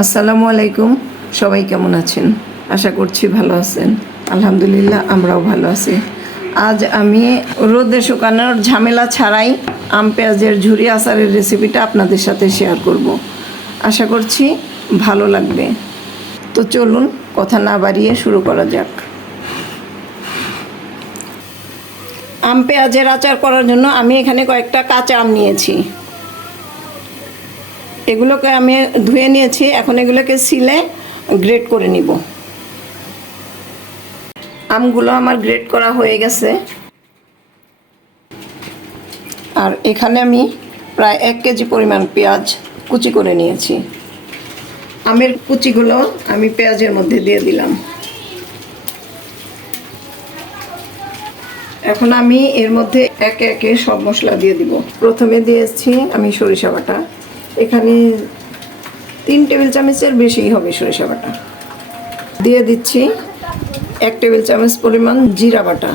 আসসালামু আলাইকুম। সবাই কেমন আছেন? আশা করছি ভালো আছেন। আলহামদুলিল্লাহ, আমরাও ভালো আছি। আজ আমি রোদে শুকানোর ঝামেলা ছাড়াই আম, পেঁয়াজের ঝুরি আচারের রেসিপিটা আপনাদের সাথে শেয়ার করব। আশা করছি ভালো লাগবে। তো চলুন, কথা না বাড়িয়ে শুরু করা যাক। আম, পেঁয়াজের আচার করার জন্য আমি এখানে কয়েকটা কাঁচা আম নিয়েছি। এগুলোকে আমি ধুয়ে নিয়েছি, এখন এগুলোকে সিলে গ্রেট করে নিব। আমগুলো আমার গ্রেট করা হয়ে গেছে। আর এখানে আমি প্রায় এক কেজি পরিমাণ পেঁয়াজ কুচি করে নিয়েছি। আমের কুচিগুলো আমি পেঁয়াজের মধ্যে দিয়ে দিলাম। এখন আমি এর মধ্যে একে একে সব মশলা দিয়ে দিব। প্রথমে দিয়েছি আমি সরিষা বাটা। এখানে তিন টেবিল চামচের বেশিই হবে সরিষা বাটা। দিয়ে দিচ্ছি এক টেবিল চামচ পরিমাণ জিরা বাটা।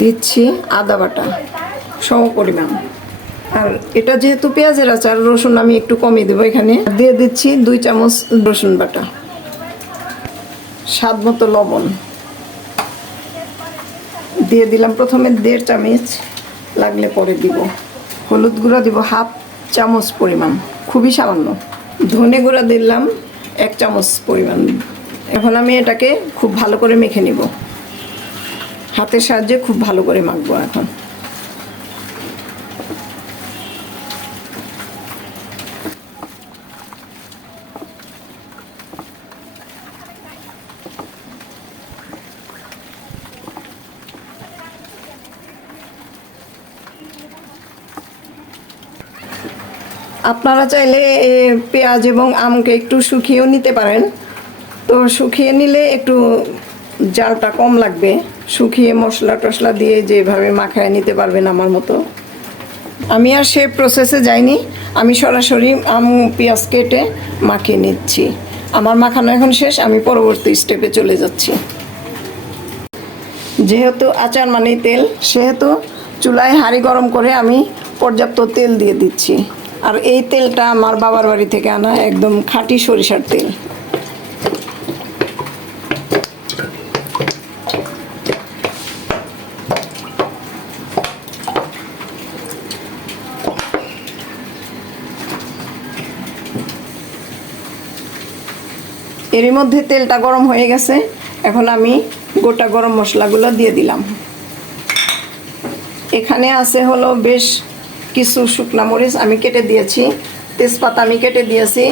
দিচ্ছি আদা বাটা, সম পরিমাণ। আর এটা যেহেতু পেঁয়াজের আচার, রসুন আমি একটু কমিয়ে দেবো এখানে। দিয়ে দিচ্ছি দুই চামচ রসুন বাটা। স্বাদ মতো লবণ। দিয়ে দিলাম প্রথমে দেড় চামচ, লাগলে পরে দিব। হলুদ গুঁড়া দিব হাফ চামচ পরিমাণ। খুবই সামান্য। ধনে গুঁড়া দিলাম এক চামচ পরিমাণ। এখন আমি এটাকে খুব ভালো করে মেখে নিব। হাতের সাহায্যে খুব ভালো করে মাখবো এখন। আপনারা চাইলে পেঁয়াজ এবং আমকে একটু শুকিয়েও নিতে পারেন। তো শুকিয়ে নিলে একটু জালটা কম লাগবে। শুকিয়ে মশলা টশলা দিয়ে যেভাবে মাখায় নিতে পারবেন আমার মতো। আমি আর সে প্রসেসে যাইনি। আমি সরাসরি আম, পেঁয়াজ কেটে মাখিয়ে নিচ্ছি। আমার মাখানো এখন শেষ। আমি পরবর্তী স্টেপে চলে যাচ্ছি। যেহেতু আচার মানেই তেল, সেহেতু চুলায় হাঁড়ি গরম করে আমি পর্যাপ্ত তেল দিয়ে দিচ্ছি। আর এই তেলটা আমার বাবার বাড়ি থেকে আনা একদম খাঁটি সরিষার তেল। এরই মধ্যে তেলটা গরম হয়ে গেছে। এখন আমি গোটা গরম মশলাগুলো দিয়ে দিলাম। এখানে আছে হলো বেশ কিছু শুকনা মরিচ আমি কেটে দিয়েছি, তেজপাতা আমি কেটে দিয়েছি,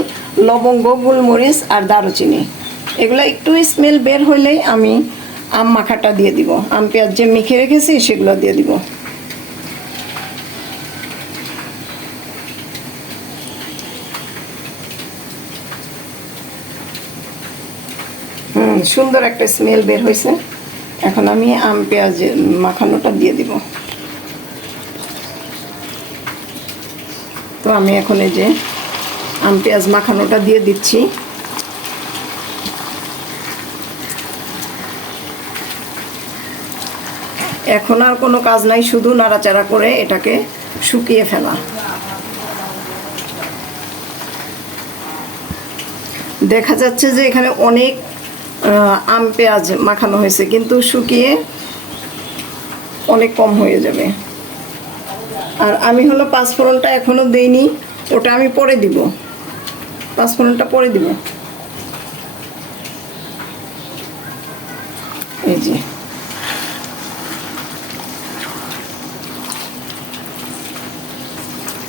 লবঙ্গ, গোলমরিচ আর দারুচিনি। এগুলো একটু স্মেল বের হলেই আমি আম মাখাটা দিয়ে দিব। আম, পেঁয়াজ যে মেখে রেখেছি সেগুলো দিয়ে দিব। হুম, সুন্দর একটা স্মেল বের হয়েছে এখন আমি আম, পেঁয়াজ মাখানোটা দিয়ে দিব। তো আমি এখন এই যে আম, পেঁয়াজ মাখানোটা দিয়ে দিচ্ছি। এখন আর কোনো কাজ নাই, শুধু নাড়াচাড়া করে এটাকে শুকিয়ে ফেলা। দেখা যাচ্ছে যে এখানে অনেক আম, পেঁয়াজ মাখানো হয়েছে, কিন্তু শুকিয়ে অনেক কম হয়ে যাবে। আর আমি হলো পাঁচফোড়নটা এখনও দেইনি, ওটা আমি পরে দিব। পাঁচফোড়নটা পরে দিব। এই যে।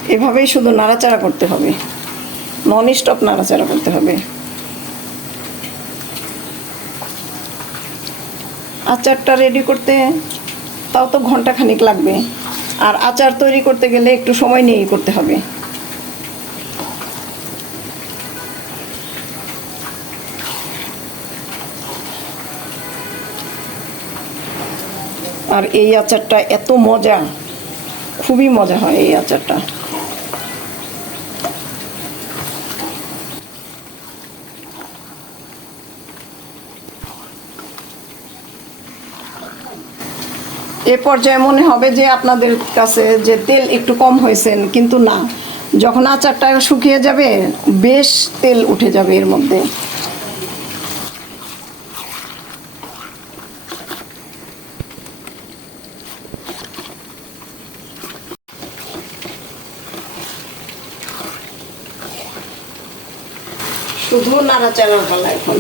এভাবেই শুধু নাড়াচাড়া করতে হবে। নন স্টপ নাড়াচাড়া করতে হবে। আচারটা রেডি করতে তাও তো ঘণ্টা খানিক লাগবে। আর আচার তৈরি করতে গেলে একটু সময় নিয়েই করতে হবে। আর এই আচারটা এত মজা, খুবই মজা হয় এই আচারটা। এ পর্যায়ে মনে হবে যে আপনাদের কাছে যে তেল একটু কম হয়েছেন, কিন্তু না। যখন আচারটা শুকিয়ে যাবে, বেশ তেল উঠে যাবে এর মধ্যে। শুধু নাড়াচাড়ার পালা এখন।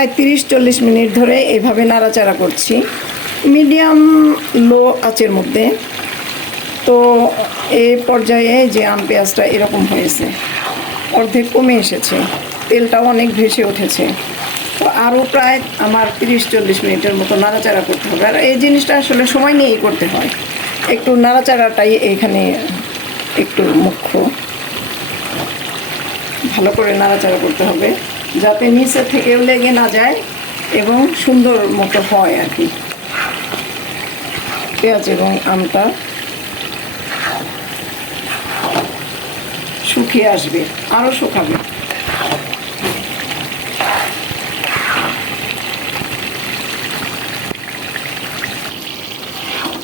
প্রায় তিরিশ, চল্লিশ মিনিট ধরে এইভাবে নাড়াচাড়া করছি। মিডিয়াম লো আঁচের মধ্যে। তো এই পর্যায়ে যে আম পেঁয়াজটা এরকম হয়েছে, অর্ধেক কমে এসেছে, তেলটাও অনেক ভেসে উঠেছে। তো আরও প্রায় আমার তিরিশ, চল্লিশ মিনিটের মতো নাড়াচাড়া করতে হবে। আর এই জিনিসটা আসলে সময় নিয়েই করতে হয়। একটু নাড়াচাড়াটাই এখানে একটু মুখ্য। ভালো করে নাড়াচাড়া করতে হবে। যাতে নিচে থেকেও লেগে না যায় এবং সুন্দর মতো হয় আর কি। পেঁয়াজ এবং আমটা শুকিয়ে আসবে আরও শুকাবে।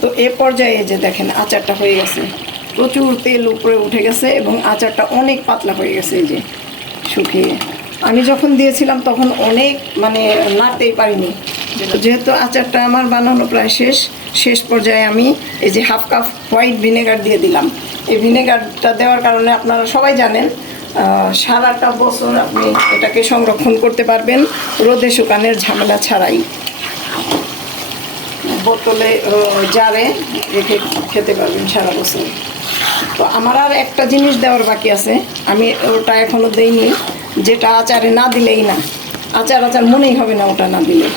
তো এ পর্যায়ে যে দেখেন আচারটা হয়ে গেছে, প্রচুর তেল উপরে উঠে গেছে এবং আচারটা অনেক পাতলা হয়ে গেছে এই যে, শুকিয়ে। আমি যখন দিয়েছিলাম তখন অনেক মানে নাড়তেই পারিনি। যেহেতু আচারটা আমার বানানো প্রায় শেষ শেষ পর্যায়ে আমি এই যে হাফ কাপ হোয়াইট ভিনেগার দিয়ে দিলাম। এই ভিনেগারটা দেওয়ার কারণে আপনারা সবাই জানেন সারাটা বছর আপনি এটাকে সংরক্ষণ করতে পারবেন, রোদে শুকানের ঝামেলা ছাড়াই। বোতলে জারে রেখে খেতে পারবেন সারা বছর। তো আমার আর একটা জিনিস দেওয়ার বাকি আছে, আমি ওটা এখনও দেইনি। যেটা আচারে না দিলেই না। আচার আচার মনেই হবে না ওটা না দিলে।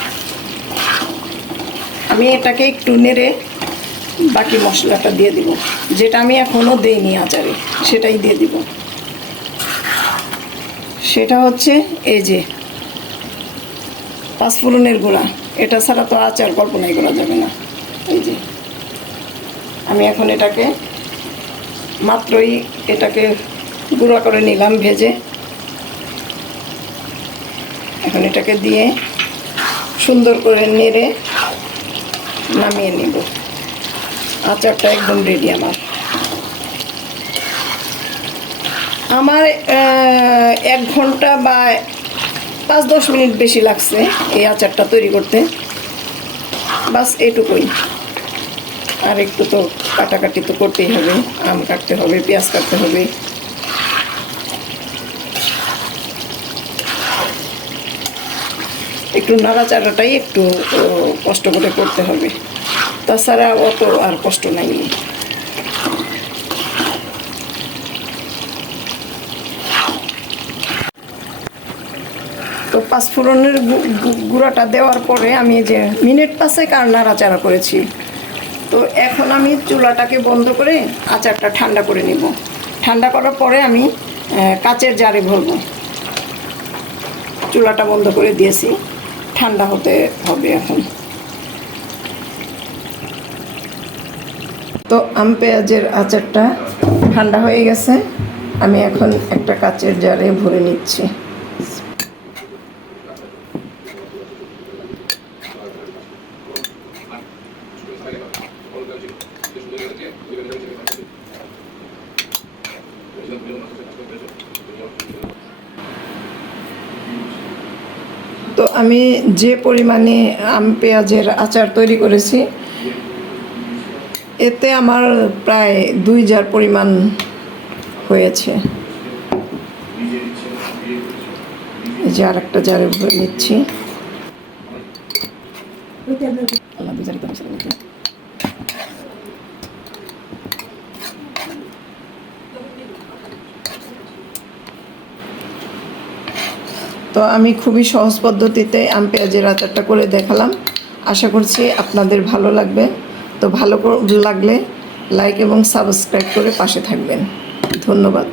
আমি এটাকে একটু নেড়ে বাকি মশলাটা দিয়ে দিব। যেটা আমি এখনও দেইনি আচারে, সেটাই দিয়ে দিব। সেটা হচ্ছে এই যে পাঁচফোড়নের গুঁড়া। এটা ছাড়া তো আচার কল্পনাই করা যাবে না। এই যে আমি এখন এটাকে মাত্রই এটাকে গুঁড়া করে নিলাম ভেজে। এখন এটাকে দিয়ে সুন্দর করে নেড়ে নামিয়ে নিব। আচারটা একদম রেডি আমার। আমার এক ঘণ্টা বা পাঁচ দশ মিনিট বেশি লাগছে এই আচারটা তৈরি করতে। বাস এটুকুই। আর একটু তো কাটাকাটি তো করতেই হবে, আম কাটতে হবে, পেঁয়াজ কাটতে হবে। একটু নাড়াচাড়াটাই একটু কষ্ট করে করতে হবে। তাছাড়া অত আর কষ্ট নাই। তো পাঁচফোড়নের গুঁড়াটা দেওয়ার পরে আমি যে মিনিট পাঁচেক আর নাড়াচাড়া করেছি। তো এখন আমি চুলাটাকে বন্ধ করে আচারটা ঠান্ডা করে নিব। ঠান্ডা করার পরে আমি কাচের জারে ভরবো। চুলাটা বন্ধ করে দিয়েছি। ঠান্ডা হতে হবে এখন। তো আম পেঁয়াজের আচারটা ঠান্ডা হয়ে গেছে। আমি এখন একটা কাচের জারে ভরে নিচ্ছি। তো আমি যে পরিমাণে আম, পেঁয়াজের আচার তৈরি করেছি, এতে আমার প্রায় দুই জার পরিমাণ হয়েছে। যে আর একটা জারে ভরে নিচ্ছি আল্লাহ, দু জারে তো মশলা নিতে। তো আমি খুবই সহজ পদ্ধতিতে আম পেঁয়াজের আচারটা করে দেখালাম। আশা করছি আপনাদের ভালো লাগবে। তো ভালো লাগলে লাইক এবং সাবস্ক্রাইব করে পাশে থাকবেন। ধন্যবাদ।